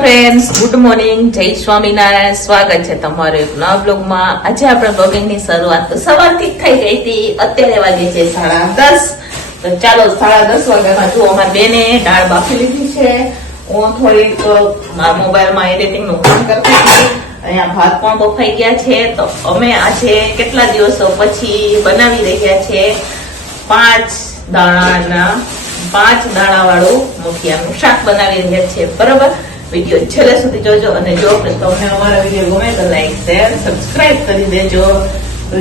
Friends good morning જય સ્વામિનારાયણ. સ્વાગત છે તમારું એક નવા બ્લોગમાં આજે આપણે બ્લોગિંગની શરૂઆત તો સવારથી જ થઈ ગઈ હતી. અત્યારે વાગે છે સાડા દસ. તો ચાલો સાડા દસ વાગ્યામાં જુઓ અમારી બેને દાળ બાફી લીધી છે. હું થોડીક મોબાઈલમાં એડિટિંગનું કામ કરતી હતી. અહીંયા ભાત પણ બફાઈ ગયા છે. તો અમે આજે કેટલા દિવસો પછી બનાવી રહ્યા છે? પાંચ દાણાના, પાંચ દાણા વાળું મુઠિયાનું શાક બનાવી રહ્યા છે. બરોબર? વીડિયો છેલ્લે સુધી જોજો અને જો તમને અમારા વીડિયો ગમે તો લાઈક શેર સબસ્ક્રાઇબ કરી દેજો.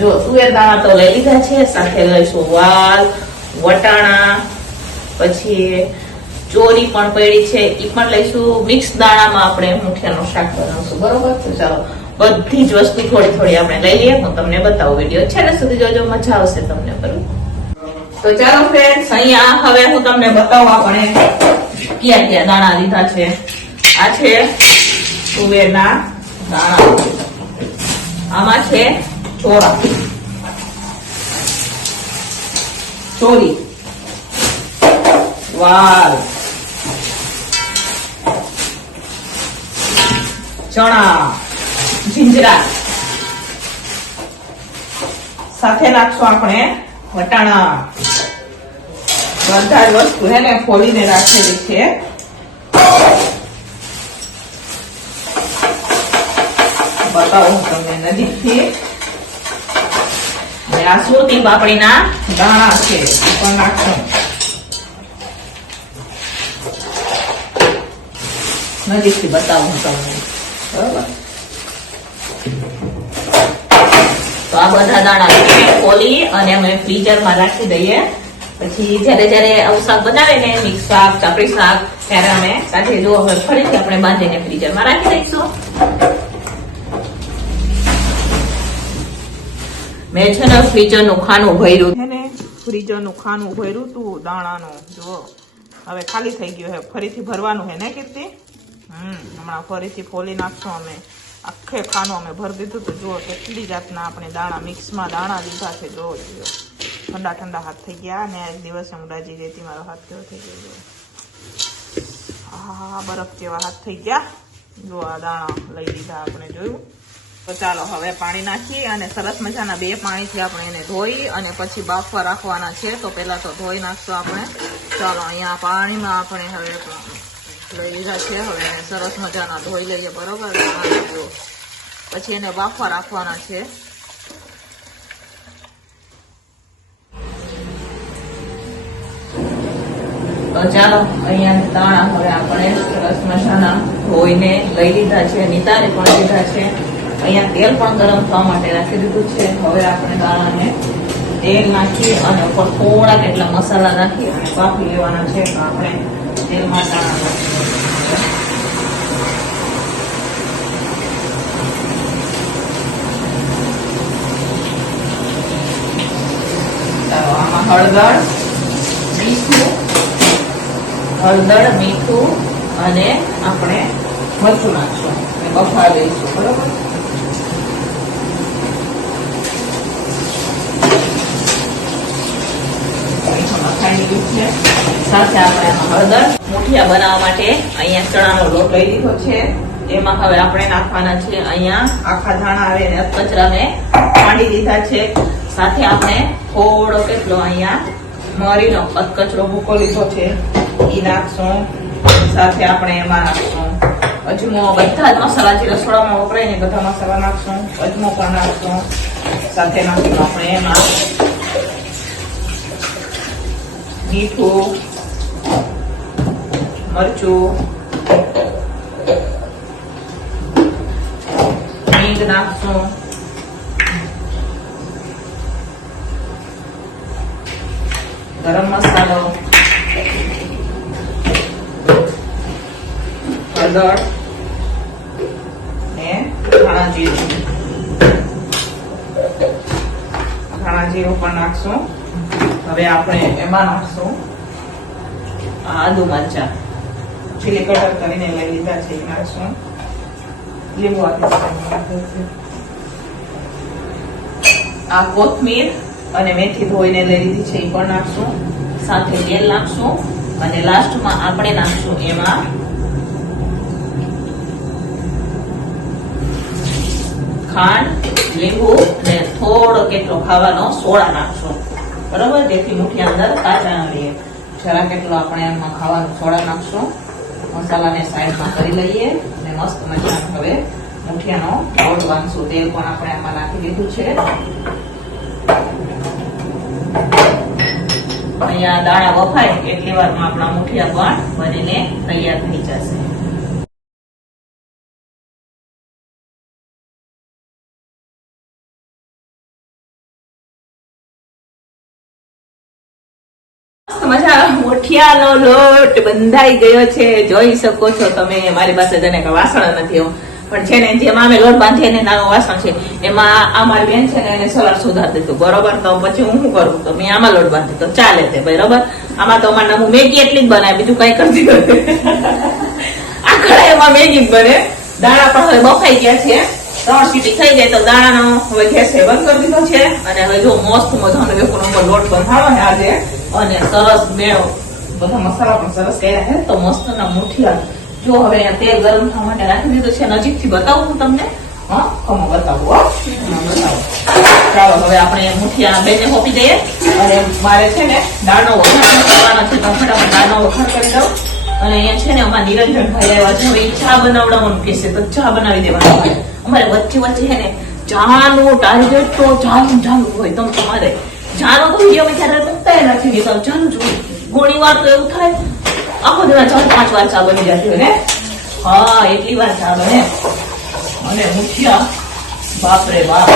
જો તુવેર દાણા તો લઈ લીધા છે, સાથે લઈશું વાલ, વટાણા, પછી ચોરી પણ પડી છે એ પણ લઈશું. મિક્સ દાણામાં આપણે મુઠિયાનું શાક બનાવશું, બરોબર? તો ચાલો, બધી જ વસ્તુ થોડી થોડી આપણે લઈ લઈએ. હું તમને બતાવું વીડિયો છેલ્લે સુધી જોજો, મજા આવશે તમને, બરોબર? તો ચાલો ફ્રેન્ડ્સ અહીંયા હવે હું તમને બતાવવા આપણે ક્યાં ક્યાં દાણા લીધા છે. આ છે તુવેરના દાણા. આમાં છે ચોરા ચોરી વાલ. ચણા. જીંજરા. સાથે નાખશું આપણે વટાણા. બધા જ વસ્તુ હે ને, ફોડીને રાખેલી છે. બતાવું તમને નજીકથી. અને આ સુરતી પાપડીના દાણા છે, એ પણ નાખશું. નજીકથી બતાવું તમને. બરોબર? તો આ બધા દાણા ખોલી અને અમે ફ્રીઝરમાં રાખી દઈએ. પછી જ્યારે જ્યારે આવું શાક બનાવે ને, મિક્સ શાક, ચાપડી શાક ત્યારે અમે સાથે જો હવે ફરીથી આપણે બાંધીને ફ્રીઝરમાં રાખી દઈશું. મેં છે ને ફ્રીઝરનું ખાનું ભર્યું. છે ને, ફ્રીઝરનું ખાનું ભર્યું તું, દાણાનું. જો, હવે ખાલી થઈ ગયું હે, ફરીથી ભરવાનું હે ને કીર્તિ? હમ, હમણાં ફરીથી ફોલી નાખશું અમે. આખે ખાનું અમે ભરી દીધું તો. જુઓ કેટલી જાતના આપણે દાણા, મિક્સમાં દાણા લીધા છે. જુઓ જુઓ. ઠંડા ઠંડા હાથ થઈ ગયા અને એક દિવસે હું જતી મારો હાથ કેવો થઈ ગયો, જુઓ. હા બરફ જેવા હાથ થઈ ગયા. જો આ દાણા લઈ લીધા આપણે જોયું. તો ચાલો હવે પાણી નાખી અને સરસ મજાના બે પાણીથી આપણે એને ધોઈ અને પછી બાફવા રાખવાના છે. તો પહેલાં તો ધોઈ નાખશું આપણે. ચાલો, અહીંયા પાણીમાં આપણે હવે લઈ લીધા છે. હવે એને સરસ મજાના ધોઈ લઈએ બરોબર. પછી એને બાફવા રાખવાના છે. તો ચાલો, અહીંયા દાણા હવે આપણે સરસ મજાના ધોઈને લઈ લીધા છે. નિતારે પણ લીધા છે. અહીંયા તેલ પણ ગરમ થવા માટે રાખી દીધું છે. હવે આપણે દાણાને તેલ નાખી અને ઉપર થોડા કેટલા મસાલા નાખી અને બાફી લેવાના છે. આપણે તેલમાં દાણા હળદર, મીઠું હળદર, મીઠું અને આપણે મરચું નાખશું. બફાર દઈશું બરોબર મીઠું છે. સાથે આપણે હળદર મુઠિયા બનાવવા માટે અહીંયા ચણાનો લોટ લઈ લીધો છે. એમાં હવે આપણે નાખવાના છે અહીંયા આખા ધાણા આવે ને કચરા મેં કાઢી દીધા છે. સાથે આપણે થોડો કેટલો અહીંયા મરીનો કચરો ભૂકો લીધો છે. એ નાખશું. સાથે આપણે એમાં નાખશું. અજમો બધા જ મસાલા જે રસોડામાં વપરાય ને બધા મસાલા નાખશું. અજમો પણ નાખશું. સાથે નાખશું આપણે એમાં. મીઠું મરચું હિંગ નાખશું. ગરમ મસાલો હળદર ને ધાણા જીરું. ધાણા જીરું પણ નાખશું. હવે આપણે એમાં નાખશું આદુ મરચા જે કટર કરીને લઈ લીધા છે નાખશું લીંબુ આ કોથમીર અને મેથી ધોઈને લઈ લીધી છે, એ પણ નાખશું. સાથે તેલ નાખશું અને લાસ્ટમાં આપણે નાખશું એમાં ખાંડ, લીંબુ અને થોડો કેટલો ખાવાનો સોડા નાખશું. બરોબર? જેથી મુઠી અંદર કાચા ન રહીએ જરા કેટલો આપણે એમાં ખાવાનું સોડા નાખશું. મસાલાને સાઈડમાં કરી લઈએ અને મસ્ત મજાનું હવે મુઠિયાનો ગોળ બાંધશું તેલ પણ આપણે આમાં નાખી દીધું છે. અહીંયા દાણા વફાય એટલી વારમાં આપણા મુઠિયા પણ બનીને તૈયાર થઈ જશે. મુઠિયાનો લોટ બંધાઈ ગયો છે. જોઈ શકો છો તમે, મારી પાસે જેને વાસણ નથી પણ છે ને, જેમાં અમે લોટ બાંધીએ ને નાનું વાસણ છે, એમાં આ મારી બેન છે ને એને સલાડ સુધાર દીધું. બરોબર? તો પછી હું કરું? તો મેં આમાં લોટ બાંધી તો ચાલે તે, બરોબર? આમાં તો અમારે હું મેગી એટલી જ બનાવી, બીજું કઈ કરતી નથી. આ કડાઈમાં મેગી જ બને. દાણા પણ હવે બફાઈ ગયા છે. ત્રણ સીટી થઈ જાય તો દાણાનો હવે ગેસ બંધ કરી દીધો છે. અને હવે જો મસ્ત મજાનો વેફર ઉપર લોટ બંધાવો ને આજે. અને સરસ મેળ. બધા મસાલા પણ સરસ કર્યા છે તો મસ્ત ના મુઠિયા જો હવે અહીંયા તેલ ગરમ થવા માટે રાખી દીધું છે, નજીકથી બતાવું હું તમને. હા કમો બતાવું ચાલો, હવે આપણે મુઠિયા બેને હોપી દઈએ. અને મારે છે ને દાણો વઘાર કરવાનો છે, તો ફટાફટ દાણો વઘાર કરી દઉં. અને અહીંયા છે ને અમારા નિરંજનભાઈ આવ્યા છે, હવે ચા બનાવડાવવાનું કહેશે તો ચા બનાવી દેવાનું અમારે વચ્ચે વચ્ચે છે ને ચાનું ટાર્ગેટ તો ચાનું ચાલુ હોય તમે તમારે ચાનો તો વીડિયો મેં ક્યારે નથી કે સાવ ચાનું જોઈ ઘણી વાર તો એવું થાય. આખો દિવસ ચાર, પાંચ વાર ચા બની જતી હોય ને? હા, એટલી વાર ચા બને. અને મુઠિયા, બાપરે બાપ.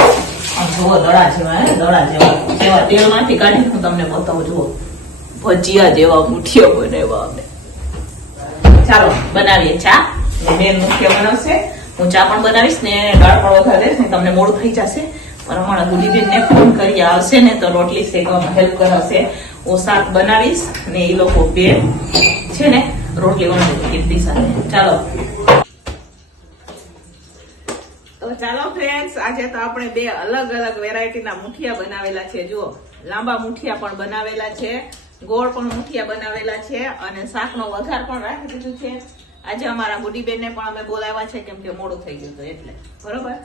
આમ જુઓ, દડા જેવા, હે, દડા જેવા. એવા તેલમાંથી કાઢી હું તમને બતાવું, જુઓ. ભજીયા જેવા, મુઠિયા બનાવ્યા અમે. ચાલો, બનાવીએ ચા. બેન મુઠિયા બનાવશે. હું ચા પણ બનાવીશ ને દાળ પણ વધારે તમને મોડું થઈ જશે. પણ અમારા ગુડીબેનને ફોન કરી આવશે ને તો રોટલી શેકવામાં હેલ્પ કરાવશે. હું શાક બનાવીશ અને એ લોકો બે છે ને રોટલી કીર્તિ સાથે. ચાલો. ચાલો ફ્રેન્ડ્સ આજે તો આપણે બે અલગ અલગ વેરાયટીના મુઠિયા બનાવેલા છે. જુઓ, લાંબા મુઠિયા પણ બનાવેલા છે, ગોળ પણ મુઠિયા બનાવેલા છે અને શાકનો વઘાર પણ રાખી દીધું છે. આજે અમારા ગુડીબેનને પણ અમે બોલાવ્યા છે કેમ કે મોડું થઈ ગયું હતું એટલે. બરોબર?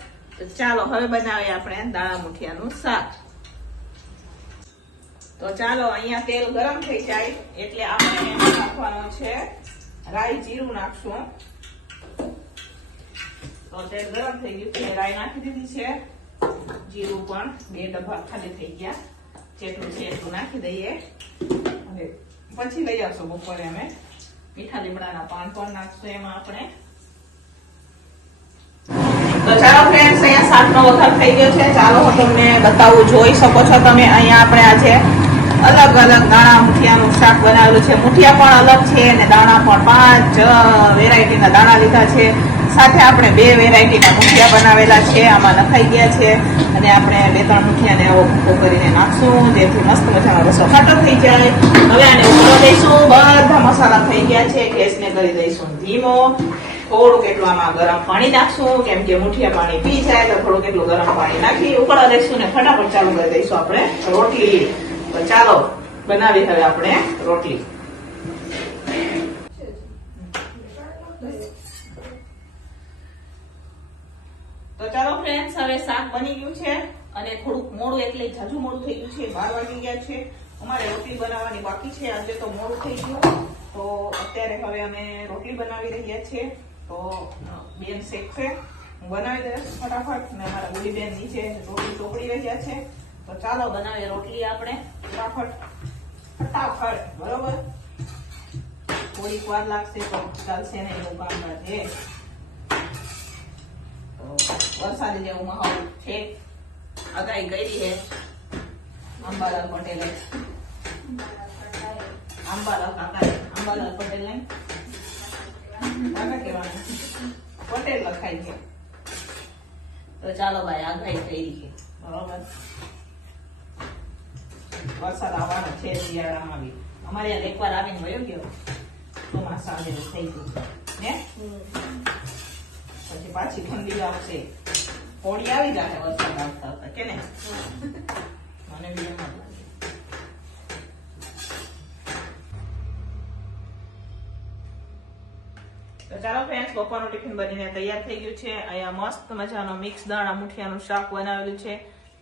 ચાલો, હવે બનાવીએ આપણે દાણા મુઠિયાનું શાક. તો ચાલો અહીંયા તેલ ગરમ થઈ જાય એટલે આપણે એમાં નાખવાનું છે રાઈ જીરું નાખશું. તો તેલ ગરમ થઈ ગયું છે, રાઈ નાખી દીધી છે. જીરું પણ બે ડબ્બા ખાલી થઈ ગયા. જેટલું છે એટલું નાખી દઈએ. હવે પછી લઈ આવશો બપોરે અમે. મીઠા લીમડાના પાન પણ નાખશું એમાં આપણે. તો ચાલો ફ્રેન્ડ્સ અહીંયા શાકનો વઘાર થઈ ગયો છે. ચાલો હું તમને બતાવું, જોઈ શકો છો તમે અહીંયા આપણે આજે અલગ અલગ દાણા મુઠિયાનું શાક બનાવેલું છે. મુઠિયા પણ અલગ છે અને દાણા પણ પાંચ વેરાયટીના દાણા લીધા છે. સાથે આપણે બે વેરાયટીના મુઠિયા બનાવેલા છે. આમાં નખાઈ ગયા છે અને આપણે બે ત્રણ મુઠિયાને આવો ભૂકો કરીને નાખશું. જેથી મસ્ત મજાનો રસો ખાટો થઈ જાય. હવે આને ઉકળો દઈશું. બધા મસાલા થઈ ગયા છે. ગેસને કરી દઈશું ધીમો. થોડુંક આમાં ગરમ પાણી નાખશું. કેમ કે મુઠિયા પાણી પી જાય તો થોડું એટલું ગરમ પાણી નાખી ઉકળા દઈશું ને ફટાફટ ચાલુ કરી દઈશું આપણે રોટલી. તો ચાલો, બનાવી હવે આપણે રોટલી. તો ચાલો ફ્રેન્ડ્સ હવે શાક બની ગયું છે અને થોડુંક મોડું એટલે જાજુ મોડું થઈ ગયું છે, બાર વાગી ગયા છે. અમારે રોટલી બનાવવાની બાકી છે, આજે તો મોડું થઈ ગયું. તો અત્યારે હવે અમે રોટલી બનાવી રહ્યા છીએ તો બેન શેકશે હું બનાવી દઈશ ફટાફટ. અને અમારા બેન નીચે રોટલી ચોપડી રહ્યા છે. તો ચાલો બનાવીએ રોટલી આપણે ફટાફટ. ફટાફટ, બરોબર? થોડીક વાર લાગશે તો ચાલશે ને એવું કામ છે. તો વરસાદ જેવું માહોલ છે. અગાઈ કરી છે અંબાલાલ પટેલે. અંબાલાલ કાકા અંબાલાલ પટેલ ને કહેવાનું. પટેલ લખાય છે. તો ચાલો ભાઈ, આગાહી કરી છે બરોબર? વરસાદ આવવાનો છે શિયાળામાં બી. અમારે એકવાર આવીને વયો ગયો. ચોમાસા જેવું થઈ ગયું. ને? પછી પાછી ઠંડી આવશે. હોળી આવી જશે વરસાદ આવતા આવતા, કે ને મને બી એમ ચાલો ફ્રેન્ડ્સ બપોરનું ટિફિન બનીને તૈયાર થઈ ગયું છે. અહીંયા મસ્ત મજાનો મિક્સ દાણા મુઠિયાનું શાક બનાવેલું છે.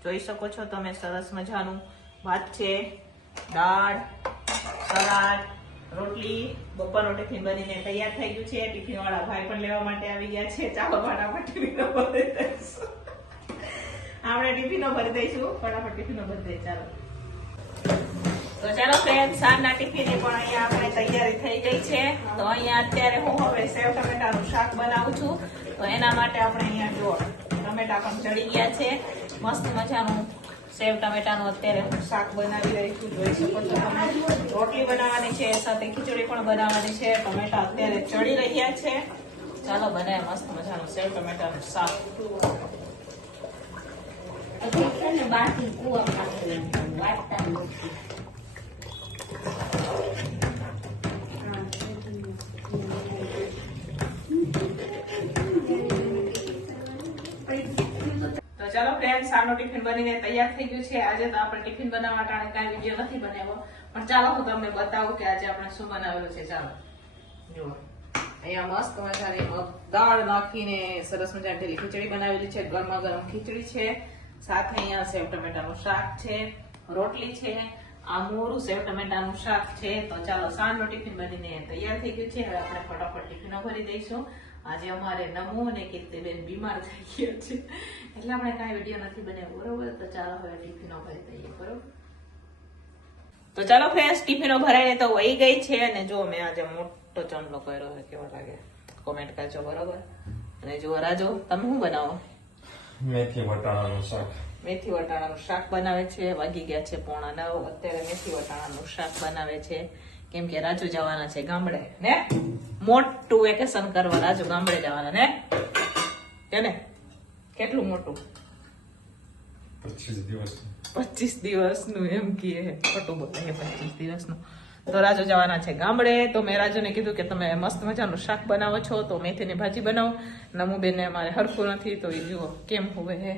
જોઈ શકો છો તમે, સરસ મજાનું. ભાત છે, દાળ, સલાડ, રોટલી, બપોર ટિફિન બનીને તૈયાર થઈ ગયું છે. ટિફિન વાળા ભાઈ પણ લેવા માટે આવી ગયા છે. ચાલો ફટાફટ ટિફિનો ભરી દઈશું. આપણે ટિફિનો ભરી દઈશું. ફટાફટ ટિફિનો ભરી દઈએ. ચાલો. તો ચાલો ફ્રેન્ડ સાંજના ટિફિને પણ અહીંયા આપણે તૈયારી થઈ ગઈ છે. તો અહીંયા અત્યારે હું હવે સેવ ટમેટાનું શાક બનાવું છું. તો એના માટે આપણે અહીંયા જો ટમેટા પણ ચડી ગયા છે. મસ્ત મજાનું સેવ ટમેટાનું અત્યારે શાક બનાવી છું, જોઈ રોટલી બનાવવાની છે, સાથે ખીચડી પણ બનાવવાની છે. ટમેટા અત્યારે ચડી રહ્યા છે. ચાલો બનાવે મસ્ત મજાનું સેવ ટમેટાનું શાક. બાકી કુવા વાટતા ચાલો ફ્રેન્ડ્સ આનો ટિફિન બનીને તૈયાર થઈ ગયું છે. આજે તો આપણે ટિફિન બનાવવા ટાણે કાંઈ વીડિયો નથી બનાવ્યો. પણ ચાલો હું તમને બતાવું કે આજે આપણે શું બનાવેલું છે. ચાલો. જુઓ. અહીંયા મસ્ત મજાની દાળ નાખીને સરસ મજાની ઢીલી ખીચડી બનાવેલી છે. ગરમા ગરમ ખીચડી છે. સાથે અહીંયા સેવ ટમેટાનું શાક છે. રોટલી છે. આ મોરું સેવ ટમેટાનું શાક છે. તો ચાલો સાંજનો ટિફિન બનીને તૈયાર થઈ ગયું છે. હવે આપણે ફટાફટ ટિફિનો ભરી દઈશું. આજે અમારે નમો અને કીર્તિબેન બીમાર થઈ ગયા છે. એટલે આપણે કાંઈ વીડિયો નથી બનાવ્યો બરોબર? તો ચાલો હવે ટિફિનો ભરી દઈએ બરોબર? તો ચાલો ફ્રેન્ડ્સ ટિફિનો ભરાઈને તો વહી ગઈ છે અને જો મેં આજે મોટો ચમલો કર્યો છે કેવો લાગે? કોમેન્ટ કરજો બરોબર? અને જો રાજો તમે શું બનાવો? મેથી વટાણાનું શાક. મેથી વટાણાનું શાક બનાવે છે વાગી ગયા છે પોણા નવ અત્યારે મેથી વટાણાનું શાક બનાવે છે. કેમ કે રાજુ જવાના છે ગામડે ને? મોટું વેકેશન કરવા રાજુ ગામડે જવાના ને? તેને કેટલું મોટું? પચીસ દિવસ. પચીસ દિવસનું એમ કહે ખોટું બોલે પચીસ દિવસનું. તો રાજુ જવાના છે ગામડે તો મેં રાજુને કીધું કે તમે મસ્ત મજાનું શાક બનાવો છો તો મેથીની ભાજી બનાવો. નમુબેનને અમારે હરખું નથી તો એ જુઓ કેમ હોવે હે.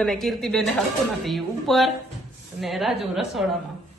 અને કીર્તિબેને હરખું નથી ઉપર. અને રાજુ રસોડામાં